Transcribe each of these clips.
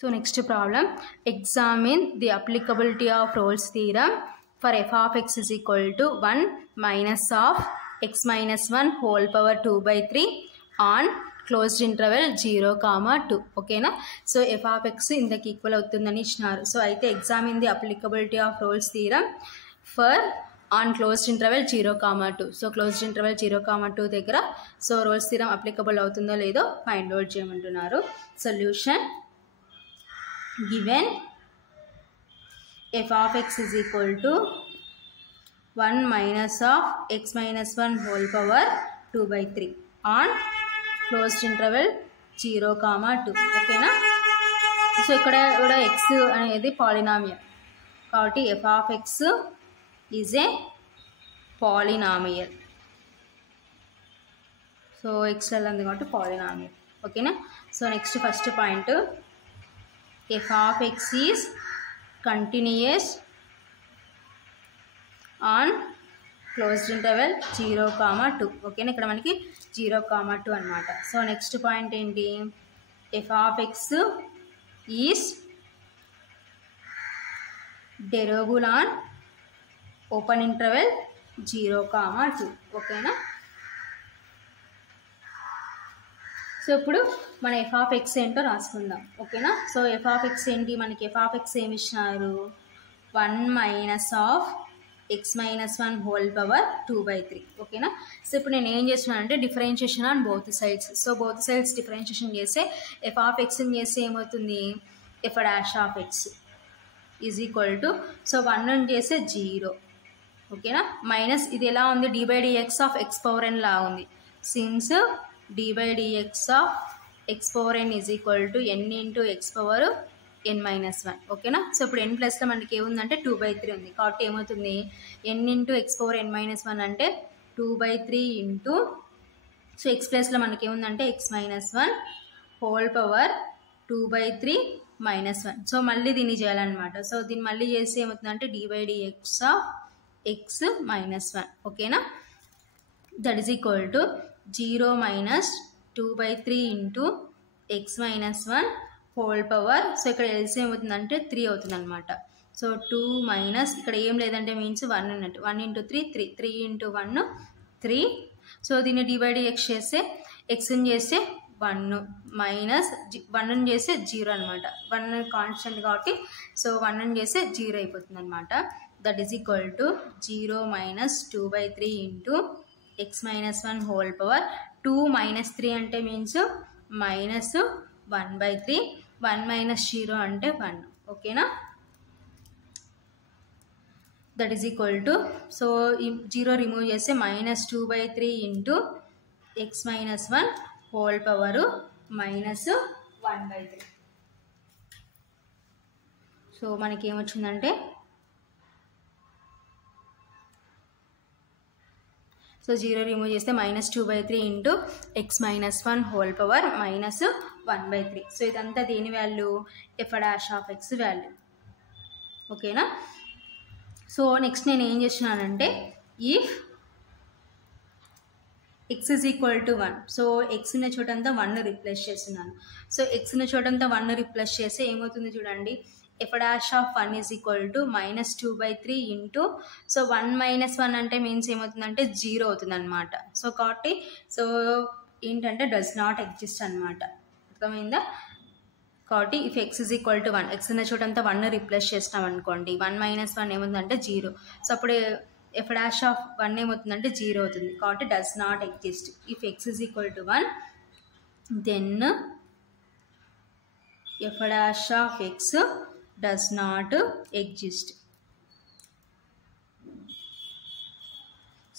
So next problem, examine the applicability of Rolle's theorem for f of x is equal to 1 minus of x minus 1 whole power 2 by 3 on closed interval 0, 2. Okay na? So f of x ఇందకి equal అవుతుందని ఇచ్చినారు. So అయితే examine the applicability of Rolle's theorem for on closed interval 0, 2. So closed interval 0, 2 దగ్గర so Rolle's theorem applicable అవుతుందో లేదో find out చేయమంటున్నారు. Solution: given f of x is equal to 1 minus of x minus 1 whole power 2 by 3 on closed interval 0, 2. ఓకేనా? So ఇక్కడ కూడా x అనేది polynomial కాబట్టి f of x is a polynomial. So x ఉంది కాబట్టి polynomial. ఓకేనా? So next first point, f of x is continuous on closed interval 0, 2. ఓకేనా? ఇక్కడ మనకి 0, 2 అన్నమాట. సో నెక్స్ట్ పాయింట్ ఏంటి, f of x is derivable on open interval 0, 2. ఓకేనా? So ఇప్పుడు మన f of x ఏంటో రాసుకుందాం. ఓకేనా? సో f of x ఏంటి, మనకి f of x ఏమి ఇచ్చినారు, 1 minus of x minus 1 whole power 2 by 3. ఓకేనా? సో ఇప్పుడు నేను ఏం చేస్తున్నాను అంటే differentiation on both sides. So both sides differentiation చేస్తే f of x చేస్తే ఏమవుతుంది, f dash of x is equal to, so 1 చేస్తే 0. ఓకేనా? మైనస్ ఇది ఎలా ఉంది, d by dx of x power n లా ఉంది. Since d by dx of x power n is equal to n into x power n minus 1. ఓకేనా? So ఇప్పుడు n ప్లస్లో మనకి ఏముందంటే 2 by 3 ఉంది కాబట్టి ఏమవుతుంది, n into x power n minus 1 అంటే 2 by 3 ఇంటూ, సో x ప్లస్లో మనకి ఏముందంటే x minus 1 whole power 2 by 3 minus 1. So మళ్ళీ దీన్ని చేయాలన్నమాట. సో దీన్ని మళ్ళీ చేస్తే ఏమవుతుందంటే d by dx of x minus 1. ఓకేనా? That is equal to 0 minus 2 by 3 into x minus 1 whole power, so ఇక్కడ ఎల్సి ఏమవుతుందంటే 3 అవుతుంది అనమాట. సో 2 మైనస్ ఇక్కడ ఏం లేదంటే మీన్స్ 1 అన్నట్టు, 1 into 3 3, 3 into 1 3. సో దీన్ని డివైడ్ ఎక్స్ చేస్తే ఎక్స్ని చేస్తే 1 మైనస్ 1 చేస్తే 0 అనమాట. 1 కాన్స్టెంట్ కాబట్టి సో 1 చేస్తే 0 అయిపోతుంది అనమాట. That is equal to 0 minus 2 by 3 into x minus 1 whole power 2 minus 3 అంటే మీన్స్ మైనస్ 1 by 3, 1 minus 0 అంటే 1. ఓకేనా? That is equal to, so 0 remove చేస్తే minus 2 by 3 into x minus 1 whole power minus 1 by 3. So మనకి ఏమొచ్చిందంటే, so 0 remove చేస్తే minus 2 by 3 into x minus 1 whole power minus 1 by 3. So ఇదంతా దేని value, f dash of x value. ఓకేనా? So next నేను ఏం చేస్తున్నానంటే, if x is equal to 1, so x ఉన్న చోటంతా 1 రిప్లేస్ చేస్తున్నాను. సో x ఉన్న చోటంతా 1 రిప్లేస్ చేస్తే ఏమవుతుంది చూడండి, f dash of 1 is equal to minus 2 by 3 into, so 1 minus 1 అంటే మీన్స్ ఏమవుతుందంటే 0 అవుతుంది అనమాట. సో కాబట్టి సో ఏంటంటే డస్ నాట్ ఎగ్జిస్ట్ అనమాట. అర్థమైందా? కాబట్టి if x is equal to 1, x ఉన్న చోటంతా 1 రిప్లేస్ చేస్తాం అనుకోండి, 1 minus 1 ఏమవుతుందంటే 0. సో అప్పుడు f డాష్ ఆఫ్ 1 ఏమవుతుందంటే 0 అవుతుంది కాబట్టి does not exist. If x is equal to 1 then f dash of x does not exist.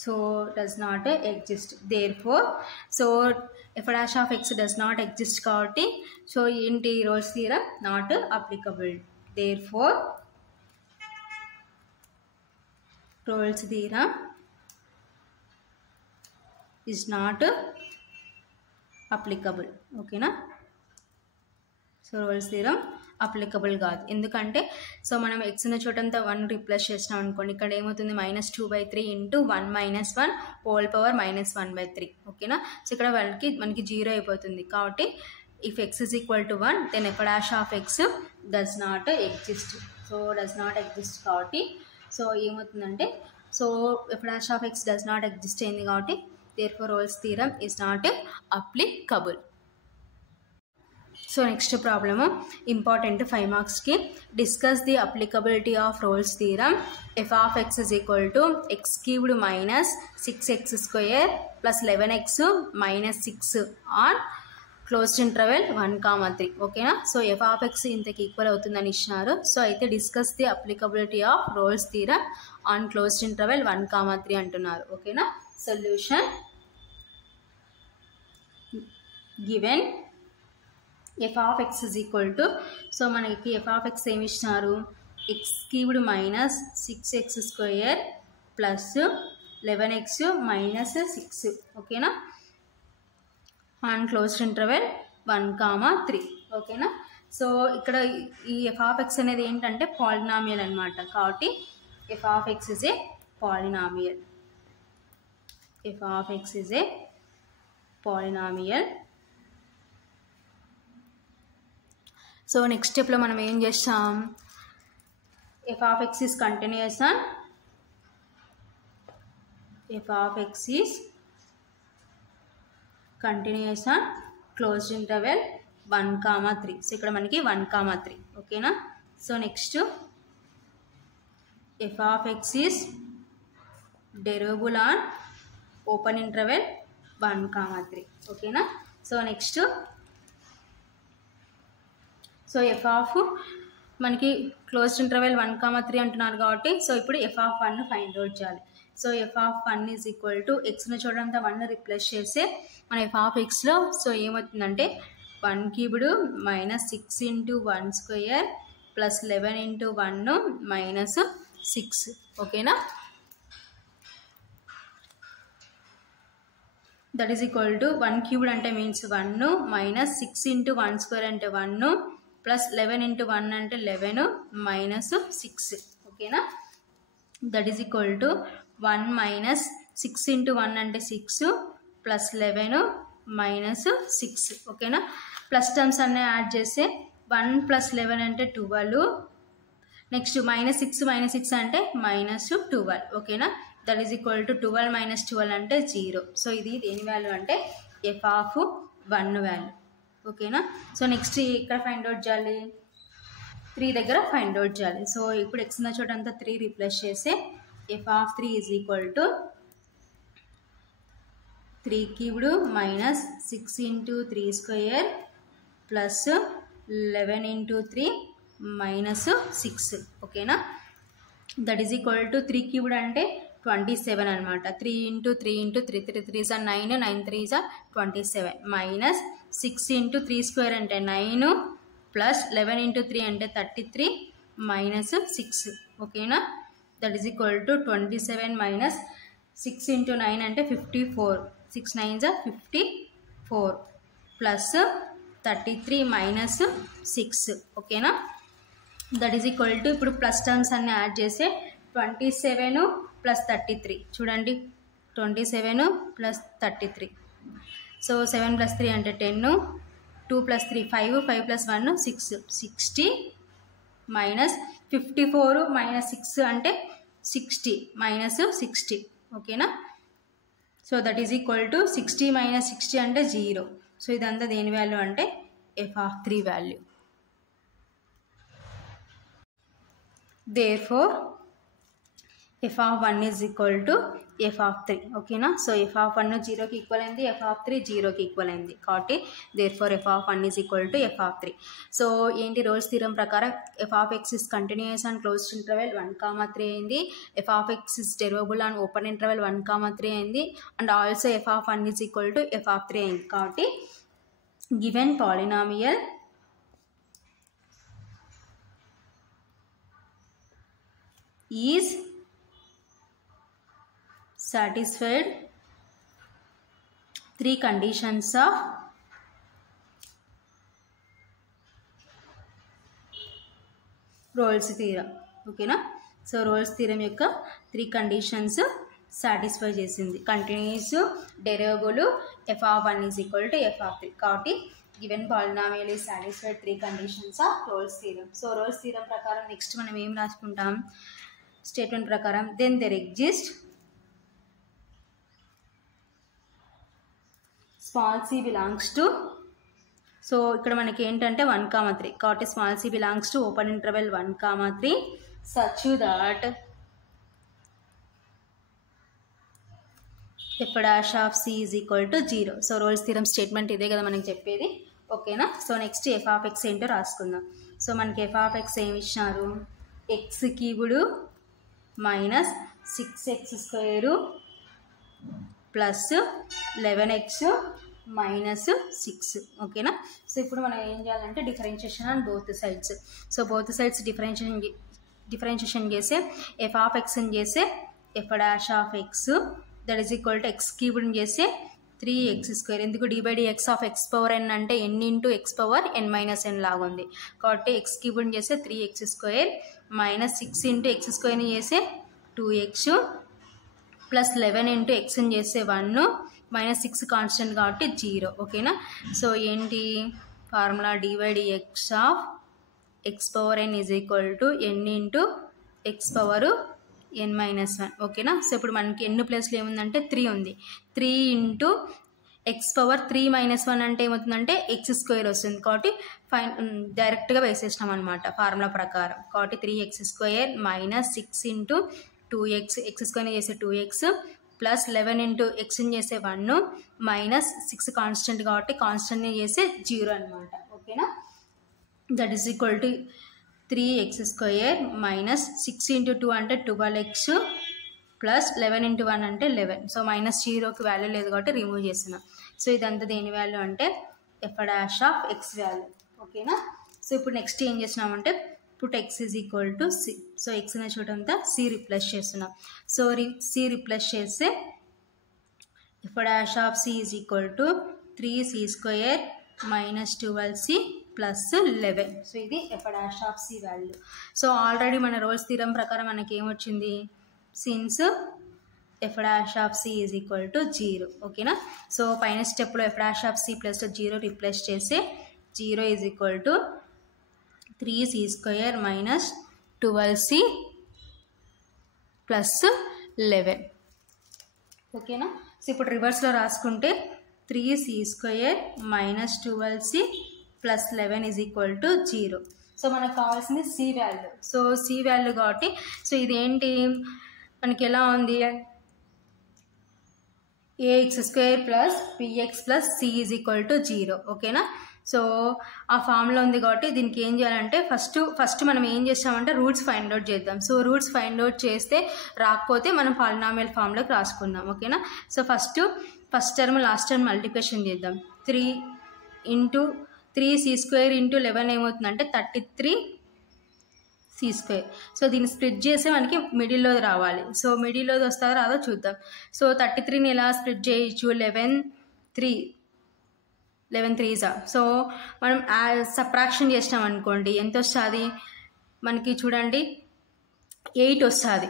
So does not exist. Therefore, so f dash of x does not exist కాబట్టి so ఏంటి, Rolle's theorem not applicable. Therefore Rolle's theorem is not applicable. ఓకేనా? So Rolle's theorem applicable కాదు. ఎందుకంటే so మనం x ఉన్న చోటంతా 1 replace చేసినాం అనుకోండి, ఇక్కడ ఏమవుతుంది minus 2 by 3 into 1 minus 1 whole power minus 1 by 3. ఓకేనా? సో ఇక్కడ మనకి 0 అయిపోతుంది కాబట్టి if x is equal to 1 then f dash of x does not exist. So does not exist కాబట్టి సో ఏమవుతుందంటే so f dash of x does not exist అయింది కాబట్టి therefore Rolle's theorem is not applicable. So next problem important 5 మార్క్స్కి. Discuss the applicability of Rolle's theorem. F of X is equal to X cubed minus 6x square plus 11x minus 6 on closed interval 1,3. ఓకేనా. So f of X ఇంతకి equal అవుతుందని ఇచ్చినారు. So అయితే discuss the applicability of Rolle's theorem on closed interval 1,3 అంటున్నారు. ఓకేనా. Solution given F of X is equal to so మనకి f of x ఏమి ఇచ్చినారు x cubed minus 6x square plus 11x minus 6. ఓకేనా. On closed interval 1,3. ఓకేనా. So ఇక్కడ ఈ F of X అనేది ఏంటంటే పాలినామియల్ అనమాట. కాబట్టి F of X is a polynomial. F of X is a polynomial. So next స్టెప్లో మనం ఏం చేస్తాం F of X is continuous on F of X is continuous on closed interval 1,3. So ఇక్కడ మనకి 1,3. ఓకేనా. So next f of X is derivable on open interval 1,3. ఓకేనా. So next so f of మనకి closed interval 1,3 అంటున్నారు కాబట్టి so ఇప్పుడు F of 1 find out చేయాలి. So f of 1 is equal to ఎక్స్ను చూడంతా 1 రిప్లేస్ చేస్తే మన ఎఫ్ ఆఫ్ ఎక్స్లో సో ఏమవుతుందంటే 1 cubed minus 6 into 1 square plus 11 into 1 minus 6. ఓకేనా. That is equal to 1 cubed అంటే మీన్స్ 1 మైనస్ 6 ఇంటూ 1 స్క్వేర్ అంటే 1 ప్లస్ 11 ఇంటూ 1 అంటే 11 మైనస్ 6. ఓకేనా. That is equal to 1 minus 6 into 1 అంటే 6 ప్లస్ 11 మైనస్ 6. ఓకేనా. ప్లస్ టర్మ్స్ అన్నీ యాడ్ చేస్తే 1 ప్లస్ 11 అంటే 12. నెక్స్ట్ మైనస్ 6 అంటే మైనస్ 12. ఓకేనా. That is equal to 12 minus 12 అంటే 0. సో ఇది దేని వాల్యూ అంటే ఎఫ్ ఆఫ్ 1 వాల్యూ. ఓకేనా. సో నెక్స్ట్ ఇక్కడ ఫైండ్ అవుట్ చేయాలి 3 దగ్గర ఫైండ్ అవుట్ చేయాలి. సో ఇప్పుడు ఎక్స్ ఉన్న చోట అంతా 3 రీప్లేస్ చేస్తే F of 3 is equal to 3 cubed minus 6 into 3 square plus 11 into 3 minus 6. ఓకేనా. That is equal to 3 cubed అంటే 27 అనమాట. 3 into 3 into 3 3 3 is 9 9 3 is 27 minus 6 into 3 square అంటే 9 ప్లస్ 11 ఇంటూ 3 అంటే 33 మైనస్ 6. ఓకేనా. That is equal to 27 minus 6 into 9 అంటే 54 6 9 is 54 plus 33 minus 6. ఓకేనా. That is equal to ఇప్పుడు plus terms అన్నీ యాడ్ చేస్తే 27 ప్లస్ 33 చూడండి 27 ప్లస్ 33. సో 7 ప్లస్ 3 అంటే 10 2 ప్లస్ 3 5 5 ప్లస్ 1 6 60 మైనస్ 54 మైనస్ 6 అంటే 60 మైనస్ 60. ఓకేనా. So that is equal to 60 minus 60 అంటే 0. సో ఇదంతా దేని వాల్యూ అంటే F of 3 value. Therefore F of 1 is equal to f of 3. ఓకేనా. సో ఎఫ్ ఆఫ్ 1 0కి ఈక్వల్ అయింది, ఎఫ్ ఆఫ్ 3 0కి ఈక్వల్ అయింది కాబట్టి therefore F of 1 is equal to f of 3. So ఏంటి రోల్స్ థీరం ప్రకారం F of X is continuous on closed interval 1,3 అయింది, F of X is derivable on open interval 1,3 అయింది, and also F of 1 is equal to f of 3 అయింది. కాబట్టి given polynomial is satisfied 3 conditions of roles theorem. ఓకేనా. So Rolle's theorem యొక్క 3 conditions satisfy చేసింది. Continuous, derivable, f of 1 is equal to f of 3. కాబట్టి given polynomial is satisfied 3 conditions of Rolle's theorem. So Rolle's theorem ప్రకారం next మనం ఏం రాసుకుంటాం, statement ప్రకారం then there exist small c belongs to, so ఇక్కడ మనకి ఏంటంటే 1, 3 కాబట్టి small c belongs to open interval 1, 3 such that f dash of c is equal to 0. So Rolle's theorem statement ఇదే కదా మనకి చెప్పేది, ఓకేనా. So next f of x ఏంటో రాసుకుందాం. సో మనకి ఎఫ్ ఆఫ్ ఎక్స్ ఏమి ఇచ్చినారు, x cubed minus 6x² plus 11x minus 6, ఓకేనా. సో ఇప్పుడు మనం ఏం చేయాలంటే differentiation on both sides. So both sides differentiation చేసే ఎఫ్ ఆఫ్ ఎక్స్ని చేసే f dash of x that is equal to x క్యూబ్ని చేసే 3x². ఎందుకు d/dx of x power n అంటే n into x power n minus n లాగా ఉంది కాబట్టి ఎక్స్ క్యూబ్ని చేసే 3x² మైనస్ 6 ఇంటూ x²ని చేసే 2x ప్లస్ 11 ఇంటూ ఎక్స్ని చేసే 1 మైనస్ 6 కాన్స్టెంట్ కాబట్టి 0, ఓకేనా. సో ఏంటి formula, d/dx of x power n is equal to n into x power n minus 1, ఓకేనా. సో ఇప్పుడు మనకి ఎన్ని ప్లేస్లో ఏముందంటే 3 ఉంది. 3 ఇంటూ ఎక్స్ పవర్ 3 మైనస్ 1 అంటే ఏమవుతుందంటే x² వస్తుంది కాబట్టి డైరెక్ట్గా వేసేసినాం అనమాట ఫార్ములా ప్రకారం. కాబట్టి 3x² minus 6 into 2x, x² చేసే 2x ప్లస్ 11 ఇంటూ ఎక్స్ని చేసే 1 మైనస్ 6 కాన్స్టెంట్ కాబట్టి కాన్స్టెంట్ని చేసే 0 అనమాట, ఓకేనా. That is equal to 3x² minus 6 into 2 అంటే 12x ప్లస్ 11 ఇంటూ 1 అంటే 11. సో మైనస్ 0కి వాల్యూ లేదు కాబట్టి రిమూవ్ చేస్తున్నాం. సో ఇదంతా దేని వాల్యూ అంటే f dash of x value, ఓకేనా. సో ఇప్పుడు నెక్స్ట్ ఏం చేసినామంటే put x is equal to c. So x అనే చోటంతా సి రిప్లేస్ చేస్తున్నాం. సో సి రిప్లేస్ చేస్తే f dash of c is equal to 3c² minus 12c plus 11. So ఇది f dash of c value. So already మన Rolle's theorem ప్రకారం మనకి ఏమొచ్చింది, since f dash of c is equal to 0, ఓకేనా. So పైన స్టెప్లో f dash of c plus 0 replace చేస్తే 0 is equal to 3c² minus 12c plus 11, ఓకేనా. So ఇప్పుడు రివర్స్లో రాసుకుంటే 3c² minus 12c plus 11 is equal to 0. So మనకు కావాల్సింది c value. So c value కాబట్టి సో ఇదేంటి మనకి ఎలా ఉంది, ax² plus bx plus c is equal to 0, ఓకేనా. సో ఆ ఫామ్లో ఉంది కాబట్టి దీనికి ఏం చేయాలంటే ఫస్ట్ మనం ఏం చేస్తామంటే రూట్స్ ఫైండ్ అవుట్ చేద్దాం. సో రూట్స్ ఫైండ్ అవుట్ చేస్తే రాకపోతే మనం పాలినామియల్ ఫామ్లోకి రాసుకుందాం, ఓకేనా. So first term last term multiplication చేద్దాం. 3 ఇంటూ 3c² ఇంటూ 11 ఏమవుతుందంటే 33c². సో దీన్ని స్ప్లిట్ చేస్తే మనకి మిడిల్లోది రావాలి. సో మిడిల్లోది వస్తుందో రాదో చూద్దాం. సో 33ని ఎలా స్ప్లిట్ చేయొచ్చు, 11 3s. సో మనం సబ్ట్రాక్షన్ చేసినాం అనుకోండి ఎంత వస్తుంది మనకి చూడండి 8 వస్తుంది,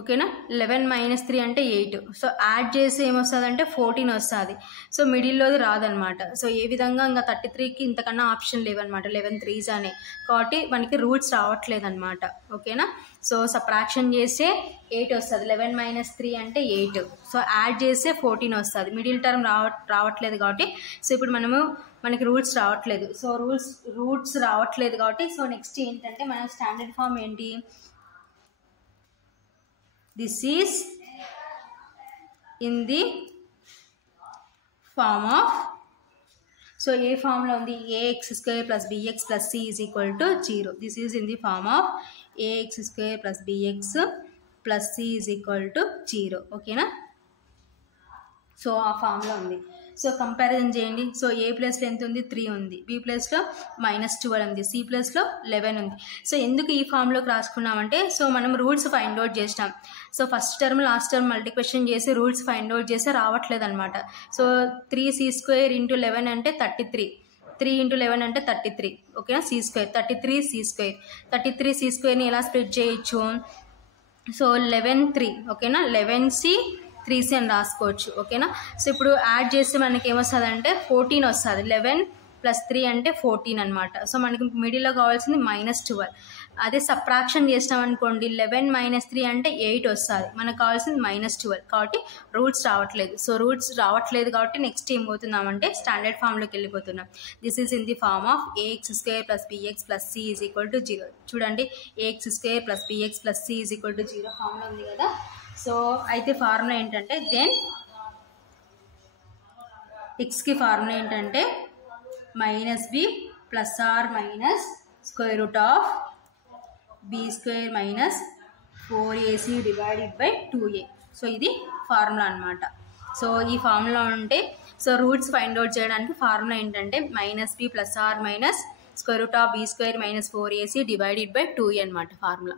ఓకేనా. 11 మైనస్ 3 అంటే 8. సో యాడ్ చేసి ఏమొస్తుంది అంటే 14 వస్తుంది. సో మిడిల్లోది రాదనమాట. సో ఏ విధంగా ఇంకా 33కి ఇంతకన్నా ఆప్షన్ లేవన్నమాట, 11 3s అనే కాబట్టి మనకి రూట్స్ రావట్లేదు అనమాట, ఓకేనా. సో సబ్ట్రాక్షన్ చేస్తే 8 వస్తుంది, 11 మైనస్ 3 అంటే 8. సో యాడ్ చేస్తే 14 వస్తుంది, మిడిల్ టర్మ్ రావట్లేదు కాబట్టి సో ఇప్పుడు మనకి రూట్స్ రావట్లేదు. సో రూట్స్ రావట్లేదు కాబట్టి సో నెక్స్ట్ ఏంటంటే మన స్టాండర్డ్ ఫామ్ ఏంటి, this is in the form of, so a ఫామ్లో ఉంది ax² plus bx plus c is equal to 0. This is in the form of ax² plus bx plus c is equal to 0, ఓకేనా. So ఆ ఫామ్లో ఉంది. So comparison చేయండి. So ఏ ప్లేస్లో ఎంత ఉంది, 3 ఉంది, బి ప్లేస్లో -12 ఉంది, సి ప్లేస్లో 11 ఉంది. సో ఎందుకు ఈ ఫామ్లోకి రాసుకున్నామంటే సో మనం రూట్స్ ఫైండ్ అవుట్ చేసినాం. So first term last term multiplication చేసి రూట్స్ ఫైండ్ అవుట్ చేసి రావట్లేదు అనమాట. సో 3c² ఇంటూ 11 అంటే 33, 3 ఇంటూ 11 అంటే 33, ఓకేనా. c², 33c²ని ఎలా స్ప్లిట్ చేయొచ్చు, సో 11 3, ఓకేనా. 11c 3c అని రాసుకోవచ్చు ఓకేనా. సో ఇప్పుడు యాడ్ చేస్తే మనకి ఏమొస్తుంది అంటే 14 వస్తుంది. 11 + 3 అంటే 14 అనమాట. సో మనకి మిడిల్లో కావాల్సింది -12. అదే సబ్ట్రాక్షన్ చేసినాం అనుకోండి 11 - 3 అంటే 8 వస్తుంది. మనకు కావాల్సింది -12. కాబట్టి రూట్స్ రావట్లేదు. సో రూట్స్ రావట్లేదు కాబట్టి నెక్స్ట్ ఏం పోతున్నామంటే స్టాండర్డ్ ఫామ్లోకి వెళ్ళిపోతున్నాం. This is in the form of ax² + bx + c = 0. చూడండి ax² + bx + c = 0 ఫార్ములా ఉంది కదా. సో అయితే ఫార్ములా ఏంటంటే దెన్ ఎక్స్కి ఫార్ములా ఏంటంటే -b ± b² - 4ac / 2a. So ఇది ఫార్ములా అనమాట. సో ఈ ఫార్ములా ఉంటే సో రూట్స్ ఫైండ్ అవుట్ చేయడానికి ఫార్ములా ఏంటంటే -b ± b² - 4ac / 2a అనమాట ఫార్ములా.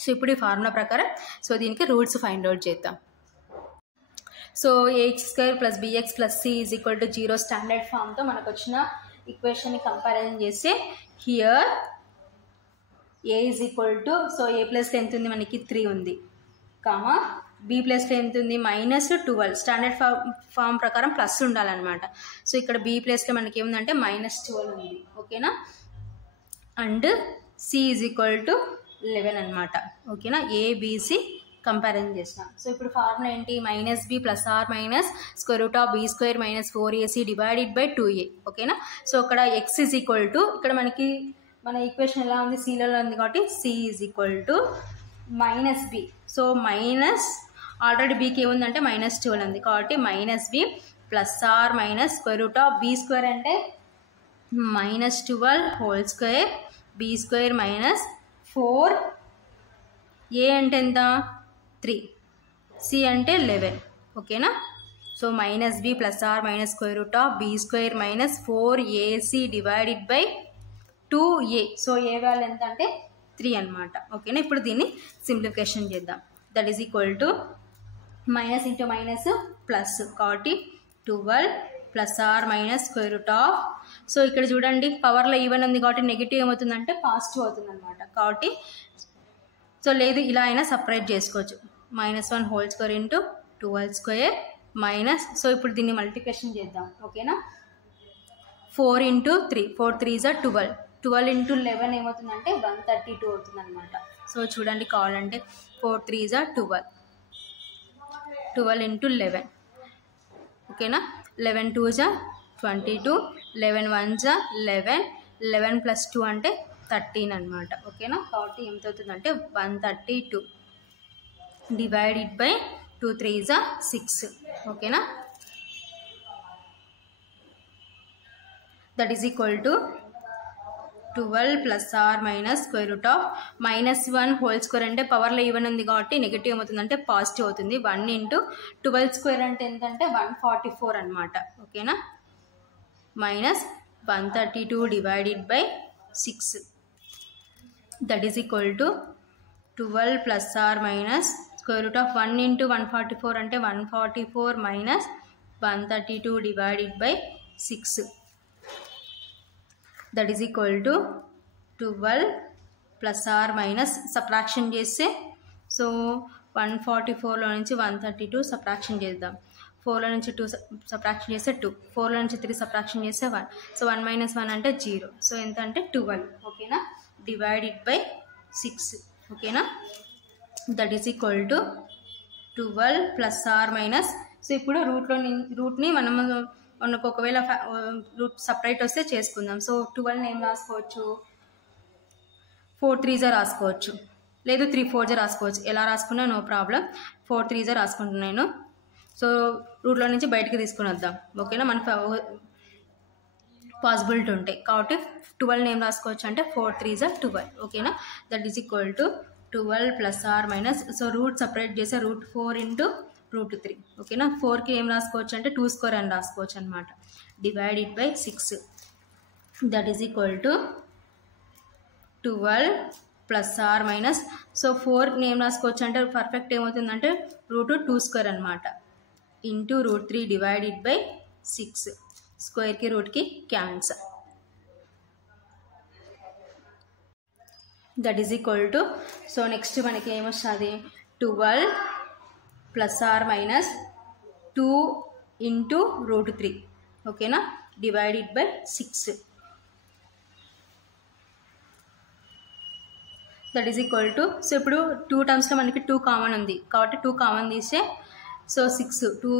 సో ఇప్పుడు ఈ ఫార్ములా ప్రకారం సో దీనికి రూట్స్ ఫైండ్ అవుట్ చేద్దాం. So ax² + bx + c = 0 standard ఫామ్తో మనకు వచ్చిన ఈక్వేషన్ని కంపారిజన్ చేస్తే హియర్ a సో a ప్లస్లో ఎంత ఉంది మనకి 3 ఉంది కామా b ప్లస్లో ఎంత ఉంది -12. స్టాండర్డ్ ఫామ్ ప్రకారం ప్లస్ ఉండాలన్నమాట. సో ఇక్కడ b ప్లస్లో మనకి ఏముందంటే -12 ఉంది ఓకేనా. అండ్ c = 11 అనమాట ఓకేనా. abc కంపారిజన్ చేసినాం. సో ఇప్పుడు ఫార్ములా ఏంటి -b ± b² - 4ac / 2a ఓకేనా. సో ఇక్కడ x ఇక్కడ మనకి మన ఈక్వేషన్ ఎలా ఉంది సీలలో ఉంది కాబట్టి c - b. So minus already బీకి ఏముందంటే -12 ఉంది కాబట్టి -b ± b² అంటే -12² b² - 4 a అంటే ఎంత 3 c అంటే 11 ఓకేనా. So -b ± b² - 4ac / 2a. So a value ఎంత అంటే 3 అనమాట ఓకేనా. ఇప్పుడు దీన్ని సింప్లిఫికేషన్ చేద్దాం. That is equal to minus into minus plus కాబట్టి 12 ± సో ఇక్కడ చూడండి పవర్లో ఈవెన్ ఉంది కాబట్టి నెగిటివ్ ఏమవుతుందంటే పాజిటివ్ అవుతుంది అనమాట. కాబట్టి సో లేదు ఇలా అయినా సపరేట్ చేసుకోవచ్చు. -1² × 12² మైనస్ సో ఇప్పుడు దీన్ని మల్టిప్లికేషన్ చేద్దాం ఓకేనా. 4 × 3 4 3s are 12 12 × 11 ఏమవుతుందంటే 132 అవుతుంది అనమాట. సో చూడండి కావాలంటే 4 3s are 12 12 × 11 ఓకేనా. 11 2s are 22 11 1s are 11 11 + 2 అంటే 13 అనమాట ఓకేనా. కాబట్టి ఎంత అవుతుందంటే 132 డివైడెడ్ బై 2 3s are 6 ఓకేనా. దట్ ఈజ్ ఈక్వల్ టు 12 ± -1² అంటే పవర్లో ఈవెన్ ఉంది కాబట్టి నెగిటివ్ ఏమవుతుందంటే పాజిటివ్ అవుతుంది. 1 × 12² అంటే ఎంతంటే 144 అనమాట ఓకేనా. -132 divided by 6 that is equal to 12 ± √1 × 144 అంటే 144 -132 divided by 6 that is equal to 12 ± subtraction చేస్తే సో 144లో నుంచి 132 సబ్ట్రాక్షన్ చేద్దాం. 4లో నుంచి 2 సబ్ట్రాక్షన్ చేస్తే 2 4లో నుంచి 3 సబ్ట్రాక్షన్ చేస్తే 1 సో 1 - 1 అంటే 0 సో ఎంత అంటే 12 ఓకేనా డివైడెడ్ బై 6 ఓకేనా. That is equal to 12 ± so ఇప్పుడు రూట్ని మనము మనకు ఒకవేళ రూట్ సపరేట్ వస్తే చేసుకుందాం. సో 12 ఏం రాసుకోవచ్చు 4 3s రాసుకోవచ్చు లేదు 3 4s రాసుకోవచ్చు. ఎలా రాసుకున్నా నో ప్రాబ్లం 4 3s రాసుకుంటున్నాను. సో రూట్లో నుంచి బయటకు తీసుకుని వద్దాం ఓకేనా. మనకు పాసిబిలిటీ ఉంటాయి కాబట్టి 12 ఏం రాసుకోవచ్చు అంటే 4 3s 12 ఓకేనా. That is equal to 12 ± so root separate చేసే √4 × √3 ఓకేనా. 4కి ఏం రాసుకోవచ్చు అంటే 2² అని రాసుకోవచ్చు అనమాట divided by 6 that is equal to 12 ± so 4ని ఏం రాసుకోవచ్చు అంటే పర్ఫెక్ట్ ఏమవుతుందంటే √2² అనమాట ఇంటూ √3 డివైడెడ్ బై 6 స్క్వేర్కి రూట్కి cancel that is equal to so next మనకి ఏమొస్తుంది 12 ప్లస్ ఆర్ మైనస్ 2 ఇంటూ √3 ఓకేనా, divided by 6 that is equal to, so ఇప్పుడు 2 టర్మ్స్లో మనకి 2 కామన్ ఉంది కాబట్టి 2 కామన్ తీస్తే so 6 2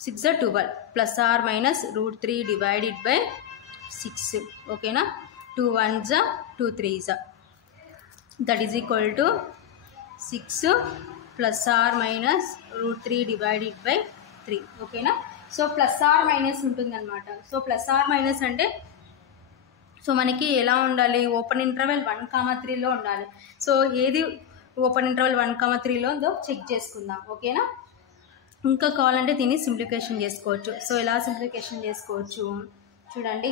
6 12 plus or minus √3 divided by 6 ఓకేనా, 2 1s 2 3s that is equal to 6 plus or minus √3 divided by 3 ఓకేనా. సో ప్లస్ ఆర్ మైనస్ ఉంటుందన్నమాట. So plus or minus అంటే so మనకి ఎలా ఉండాలి, ఓపెన్ ఇంటర్వెల్ 1,3లో ఉండాలి. సో ఏది ఓపెన్ ఇంటర్వెల్ 1,3లో ఉందో చెక్ చేసుకుందాం ఓకేనా. ఇంకా కావాలంటే దీన్ని సింప్లిఫికేషన్ చేసుకోవచ్చు. సో ఎలా సింప్లిఫికేషన్ చేసుకోవచ్చు చూడండి,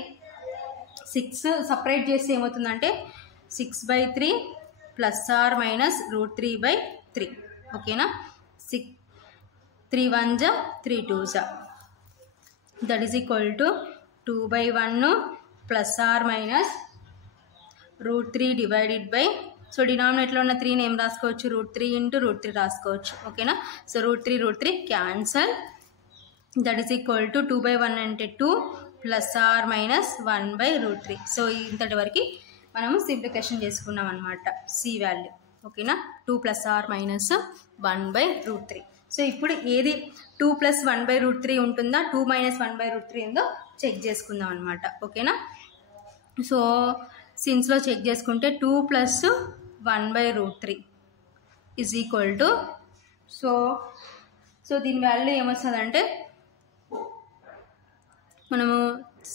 6 సపరేట్ చేస్తే ఏమవుతుందంటే 6/3 ప్లస్ ఆర్ మైనస్ √3/3 ఓకేనా. 3 1s 3 2s that is equal to 2/1 plus or minus √3 divided by, so డినామినేట్లో ఉన్న 3ని ఏం రాసుకోవచ్చు, √3 ఇంటూ √3 రాసుకోవచ్చు ఓకేనా. So √3 cancel that is equal to 2/1 అంటే 2 ప్లస్ ఆర్ మైనస్ 1/√3. సో ఇంతటి వరకు మనము సింప్లిఫికేషన్ చేసుకున్నాం అనమాట సి వాల్యూ ఓకేనా. 2 ప్లస్ ఆర్ మైనస్ 1/√3. సో ఇప్పుడు ఏది 2 ప్లస్ 1/√3 ఉంటుందా, 2 మైనస్ 1/√3 ఉందో చెక్ చేసుకుందాం అనమాట ఓకేనా. సో సిన్స్లో చెక్ చేసుకుంటే 2 plus 1/√3 is equal to, so దీని వాల్యూ ఏమొస్తుందంటే మనము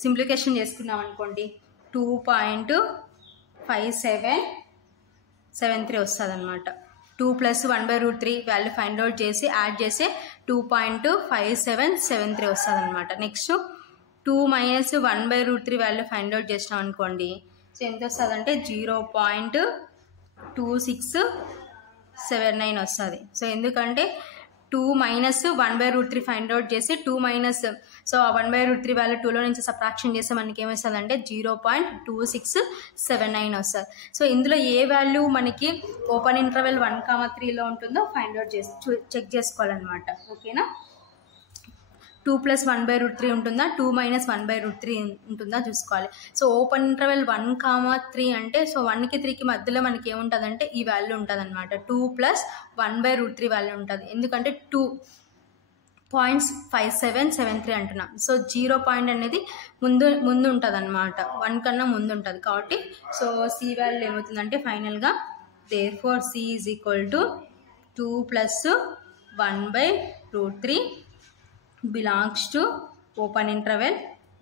సింప్లిఫికేషన్ చేసుకున్నాం అనుకోండి 2.5773 వస్తుంది అనమాట. 2 ప్లస్ 1/√3 వాల్యూ ఫైండ్ అవుట్ చేసి యాడ్ చేస్తే 2.5773 వస్తుంది అనమాట. Next 2 minus 1/√3 value find out చేసినాం అనుకోండి, సో ఎంత వస్తుంది అంటే 0.2679 వస్తుంది. సో ఎందుకంటే 2 మైనస్ 1/√3 ఫైండ్ అవుట్ చేసి 2 మైనస్, సో ఆ 1/√3 వాల్యూ 2లో నుంచి సబ్ట్రాక్షన్ చేస్తే మనకి ఏమొస్తుంది అంటే 0.2679 వస్తుంది. సో ఇందులో ఏ వాల్యూ మనకి ఓపెన్ ఇంటర్వెల్ 1,3లో ఉంటుందో ఫైండ్ అవుట్ చేసి చెక్ చేసుకోవాలన్నమాట ఓకేనా. 2 ప్లస్ 1/√3 ఉంటుందా, 2 మైనస్ 1/√3 ఉంటుందా చూసుకోవాలి. సో ఓపెన్ ఇంటర్వెల్ 1,3 అంటే సో 1కి 3కి మధ్యలో మనకి ఏముంటుందంటే ఈ వాల్యూ ఉంటుంది అనమాట. 2 ప్లస్ 1/√3 వాల్యూ ఉంటుంది. ఎందుకంటే 2.5773 అంటున్నాం. సో 0 పాయింట్ అనేది ముందు ఉంటుంది అనమాట, 1 కన్నా ముందు ఉంటుంది కాబట్టి సో సి వాల్యూ ఏమవుతుందంటే ఫైనల్గా therefore C is equal to 2 plus 1/√3 belongs to open interval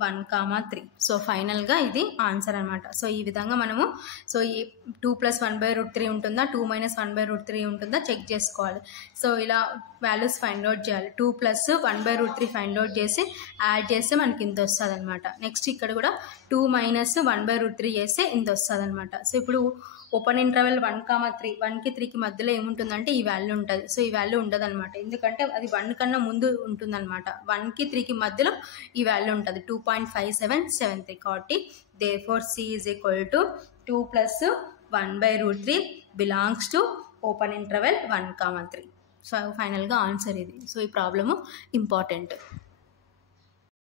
1,3. So ఫైనల్గా ఇది ఆన్సర్ అనమాట. సో ఈ విధంగా మనము సో ఈ 2 ప్లస్ 1/√3 ఉంటుందా, 2 మైనస్ 1/√3 ఉంటుందా చెక్ చేసుకోవాలి. సో ఇలా వాల్యూస్ ఫైండ్ అవుట్ చేయాలి. 2 ప్లస్ 1/√3 ఫైండ్ అవుట్ చేసి యాడ్ చేస్తే మనకి ఇంత వస్తుంది అనమాట. నెక్స్ట్ ఇక్కడ కూడా 2 మైనస్ 1/√3 చేస్తే ఇంత వస్తుంది అనమాట. సో ఇప్పుడు ఓపెన్ ఇంటర్వెల్ 1,3 1కి 3కి మధ్యలో ఏముంటుందంటే ఈ వాల్యూ ఉంటుంది. సో ఈ వాల్యూ ఉండదు అనమాట, ఎందుకంటే అది 1 కన్నా ముందు ఉంటుందన్నమాట. 1కి 3కి మధ్యలో ఈ వాల్యూ ఉంటుంది 2.5773 కాబట్టి therefore C is equal to 2 plus 1/√3 belongs to open interval 1,3. So ఫైనల్గా ఆన్సర్ ఇది. సో ఈ ప్రాబ్లము ఇంపార్టెంట్.